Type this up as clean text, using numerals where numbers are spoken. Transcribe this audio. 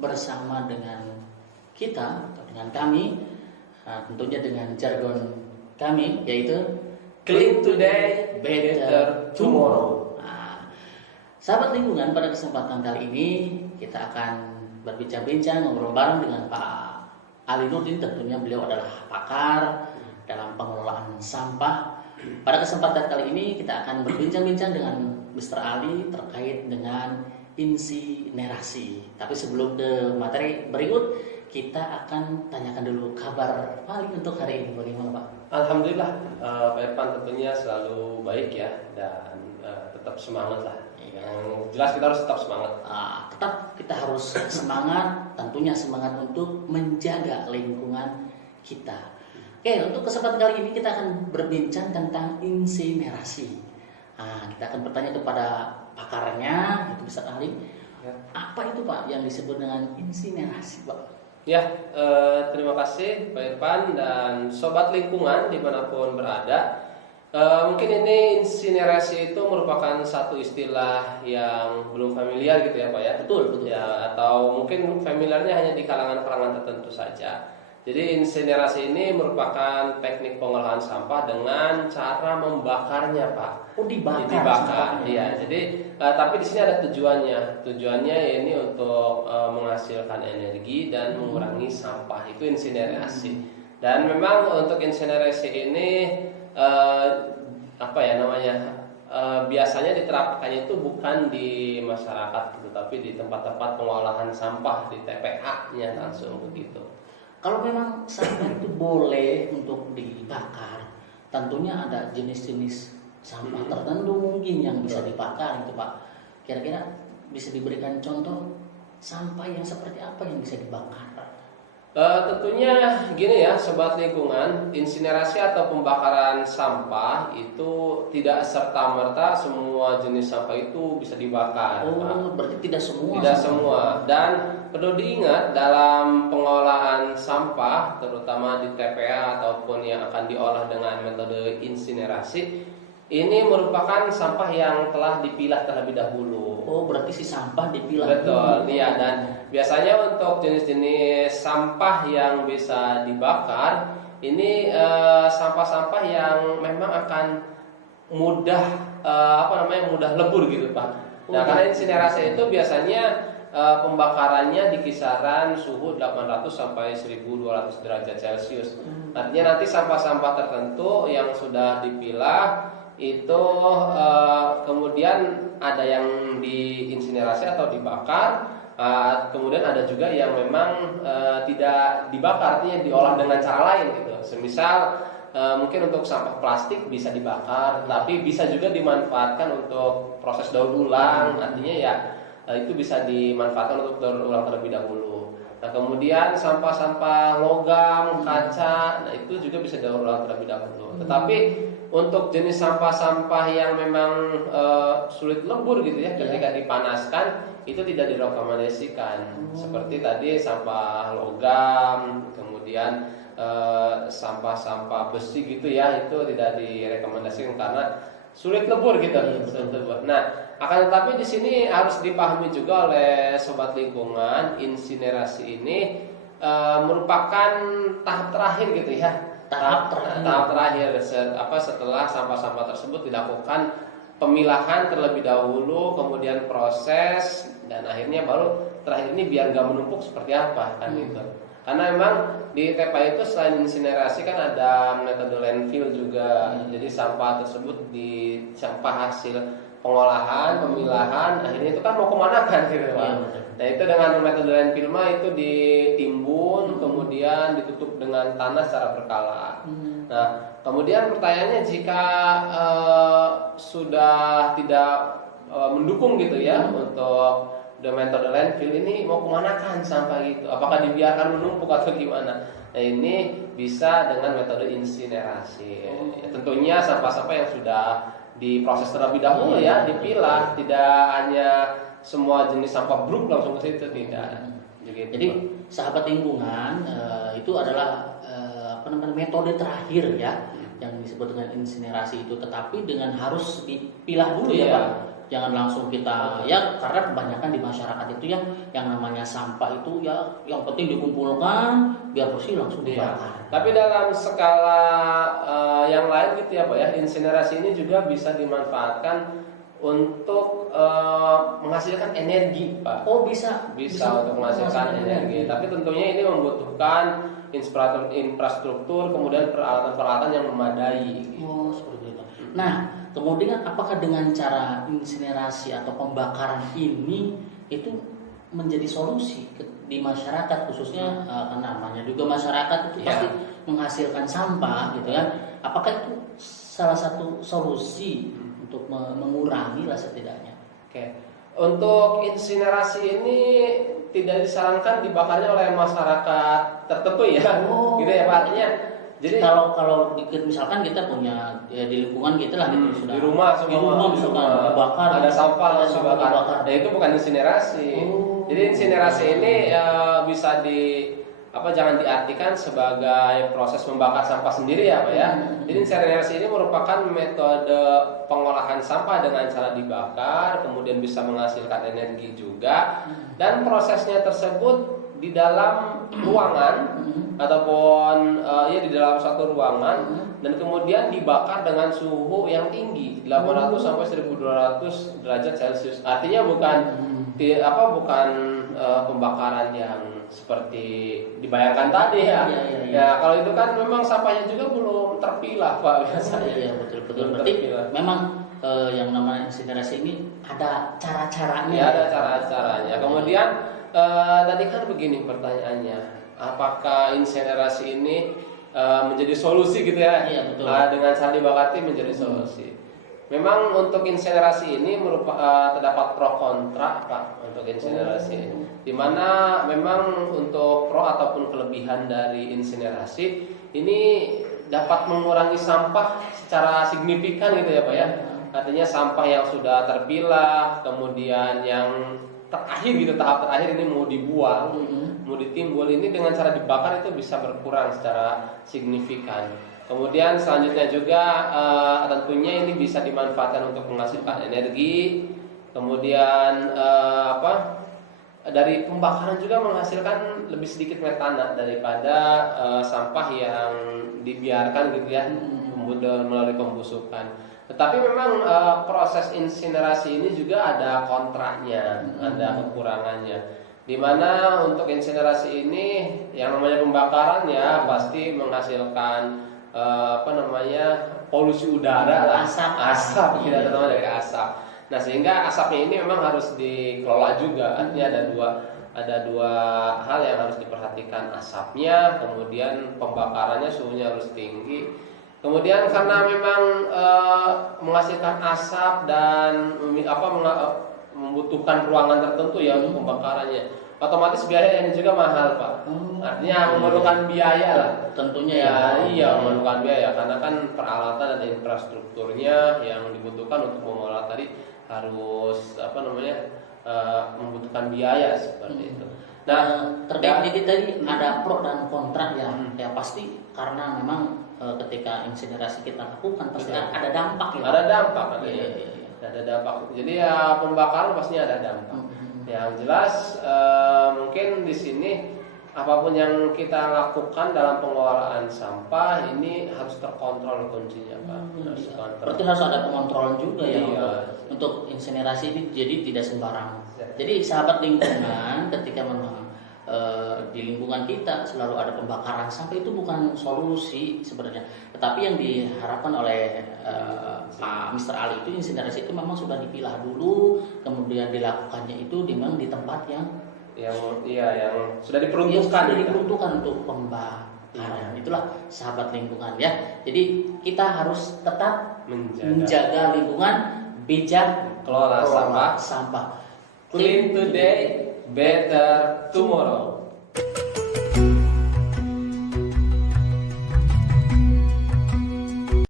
bersama dengan kita atau dengan kami, tentunya dengan jargon kami yaitu Clean Today, Better Tomorrow. Sahabat lingkungan, pada kesempatan kali ini kita akan berbincang-bincang, ngobrol bareng dengan Pak Ali Nurdin. Tentunya beliau adalah pakar dalam pengelolaan sampah. Pada kesempatan kali ini kita akan berbincang-bincang dengan Mr. Ali terkait dengan insinerasi. Tapi sebelum ke materi berikut, kita akan tanyakan dulu kabar Pak Ali untuk hari ini. Bagaimana Pak? Alhamdulillah, Pak Irfan tentunya selalu baik ya, dan tetap semangat lah. Yang jelas kita harus tetap semangat. Tetap kita harus semangat, tentunya semangat untuk menjaga lingkungan kita. Oke, untuk kesempatan kali ini kita akan berbincang tentang insinerasi. Kita akan bertanya kepada pakarnya, itu Mr. Ali. Ya. Apa itu Pak yang disebut dengan insinerasi Pak? Ya, terima kasih Pak Irfan dan sobat lingkungan dimanapun berada. Mungkin ini insinerasi itu merupakan satu istilah yang belum familiar gitu ya Pak ya. Betul. Ya, atau mungkin familiarnya hanya di kalangan-kalangan tertentu saja. Jadi insinerasi ini merupakan teknik pengolahan sampah dengan cara membakarnya Pak. Dibakar. Iya. Jadi tapi di sini ada tujuannya. Tujuannya ini untuk menghasilkan energi dan mengurangi sampah. Itu insinerasi. Dan memang untuk insinerasi ini biasanya diterapkannya itu bukan di masyarakat gitu, tapi di tempat-tempat pengolahan sampah, di TPA-nya langsung begitu. Kalau memang sampah itu boleh untuk dibakar, tentunya ada jenis-jenis sampah tertentu mungkin yang bisa dibakar itu Pak. Kira-kira bisa diberikan contoh sampah yang seperti apa yang bisa dibakar? Tentunya gini ya sobat lingkungan, insinerasi atau pembakaran sampah itu tidak serta-merta semua jenis sampah itu bisa dibakar. Berarti tidak semua. Tidak semua. Dan perlu diingat dalam pengolahan sampah, terutama di TPA ataupun yang akan diolah dengan metode insinerasi, ini merupakan sampah yang telah dipilah terlebih dahulu. Berarti si sampah dipilah. Betul, iya. Dan biasanya untuk jenis-jenis sampah yang bisa dibakar, ini sampah-sampah yang memang akan mudah mudah lebur gitu Pak. Nah, karena insinerasi itu biasanya pembakarannya di kisaran suhu 800 sampai 1200 derajat Celcius. Artinya nanti sampah-sampah tertentu yang sudah dipilah itu kemudian ada yang diinsinerasi atau dibakar, kemudian ada juga yang memang tidak dibakar, artinya diolah dengan cara lain gitu. Semisal mungkin untuk sampah plastik bisa dibakar, tapi bisa juga dimanfaatkan untuk proses daur ulang, artinya ya itu bisa dimanfaatkan untuk daur ulang terlebih dahulu. Nah, kemudian sampah-sampah logam, kaca, nah itu juga bisa daur ulang terlebih dahulu. Tetapi untuk jenis sampah-sampah yang memang sulit lebur gitu ya ketika dipanaskan, itu tidak direkomendasikan. Seperti tadi sampah logam, kemudian sampah-sampah besi gitu ya, itu tidak direkomendasikan karena sulit lebur gitu. Nah, akan tetapi di sini harus dipahami juga oleh sobat lingkungan, insinerasi ini merupakan tahap terakhir gitu ya. Tahap terakhir setelah sampah-sampah tersebut dilakukan pemilahan terlebih dahulu, kemudian proses, dan akhirnya baru terakhir ini biar nggak menumpuk seperti apa kan gitu. Karena memang di TPA itu selain insinerasi kan ada metode landfill juga. Jadi sampah tersebut sampah hasil pengolahan, pemilahan, akhirnya itu kan mau kemana kan gitu Pak. Nah itu dengan metode landfill itu ditimbun, kemudian ditutup dengan tanah secara berkala. Nah kemudian pertanyaannya jika sudah tidak mendukung gitu ya untuk metode landfill ini mau kemana kan sampah gitu? Apakah dibiarkan menumpuk atau gimana? Nah ini bisa dengan metode insinerasi. Ya, tentunya sampah-sampah yang sudah diproses terlebih dahulu ya, dipilah, tidak hanya semua jenis sampah bruk langsung ke situ, tidak. Jadi sahabat lingkungan itu adalah metode terakhir ya yang disebut dengan insinerasi itu, tetapi dengan harus dipilah dulu ya Pak. Jangan langsung kita ya, karena kebanyakan di masyarakat itu ya yang namanya sampah itu ya yang penting dikumpulkan biar bersih langsung dibakar. Tapi dalam skala yang lain gitu ya Pak ya, insinerasi ini juga bisa dimanfaatkan untuk menghasilkan energi Pak. Oh bisa Untuk menghasilkan energi. Tapi tentunya ini membutuhkan infrastruktur kemudian peralatan-peralatan yang memadai. Oh seperti itu. Nah kemudian apakah dengan cara insinerasi atau pembakaran ini itu menjadi solusi di masyarakat khususnya kan namanya juga masyarakat itu pasti menghasilkan sampah gitu kan? Apakah itu salah satu solusi untuk mengurangi lah setidaknya? Oke. Untuk insinerasi ini tidak disarankan dibakarnya oleh masyarakat tertentu ya. Gitu ya Pak. Artinya jadi kalau misalkan kita punya ya, di lingkungan kita lah gitu sudah di rumah misalkan dibakar, ada sampah langsung dibakar. dibakar. Nah itu bukan insinerasi. Jadi insinerasi ini bisa jangan diartikan sebagai proses membakar sampah sendiri ya Pak ya. Jadi insinerasi ini merupakan metode pengolahan sampah dengan cara dibakar, kemudian bisa menghasilkan energi juga, dan prosesnya tersebut di dalam ruangan ataupun di dalam satu ruangan dan kemudian dibakar dengan suhu yang tinggi 800 sampai 1200 derajat Celcius. Artinya bukan pembakaran yang seperti dibayangkan tadi ya. Ya kalau itu kan memang sampahnya juga belum terpilah Pak biasanya. Iya betul. Berarti memang yang namanya insinerasi ini ada cara-caranya. Ya, ada cara-caranya. Kemudian tadi kan begini pertanyaannya, apakah insinerasi ini menjadi solusi gitu ya? Iya betul. Dengan cara dibakar menjadi solusi. Memang untuk insinerasi ini terdapat pro kontra Pak untuk insinerasi. Di mana memang untuk pro ataupun kelebihan dari insinerasi ini dapat mengurangi sampah secara signifikan gitu ya Pak ya. Artinya sampah yang sudah terpilah, kemudian yang terakhir gitu, tahap terakhir ini mau dibuang, mau ditimbul, ini dengan cara dibakar itu bisa berkurang secara signifikan. Kemudian selanjutnya juga tentunya ini bisa dimanfaatkan untuk menghasilkan energi. Kemudian dari pembakaran juga menghasilkan lebih sedikit metana daripada sampah yang dibiarkan gitu ya melalui pembusukan. Tetapi memang proses insinerasi ini juga ada kontraknya, ada kekurangannya. Di mana untuk insinerasi ini yang namanya pembakaran ya pasti menghasilkan polusi udara lah, asap kita terutama dari asap. Nah sehingga asapnya ini memang harus dikelola juga. Artinya ada dua hal yang harus diperhatikan, asapnya, kemudian pembakarannya suhunya harus tinggi. Kemudian karena memang menghasilkan asap dan membutuhkan ruangan tertentu ya untuk pembakarannya, otomatis biayanya juga mahal Pak. Artinya memerlukan biaya lah. Tentunya ya. Iya memerlukan biaya karena kan peralatan dan infrastrukturnya yang dibutuhkan untuk mengolah tadi harus membutuhkan biaya seperti itu. Nah terkait ini tadi ada pro dan kontra ya. Ya pasti karena memang ketika insinerasi kita lakukan pasti ada dampak ya. Ada dampak kan ya. Ada dampak. Jadi ya pembakaran pastinya ada dampak. Yang jelas mungkin di sini apapun yang kita lakukan dalam pengelolaan sampah ini harus terkontrol kuncinya Pak. Berarti harus ada pengontrolan juga ya untuk insinerasi ini, jadi tidak sembarang. Jadi sahabat lingkungan ketika memang di lingkungan kita selalu ada pembakaran sampah itu bukan solusi sebenarnya. Tetapi yang diharapkan oleh Pak Mr. Ali itu insinerasi itu memang sudah dipilah dulu, kemudian dilakukannya itu memang di tempat yang sudah diperuntukkan, untuk pembakaran. Itulah sahabat lingkungan ya. Jadi kita harus tetap menjaga lingkungan, bijak kelola sampah. Clean Clean today, better tomorrow.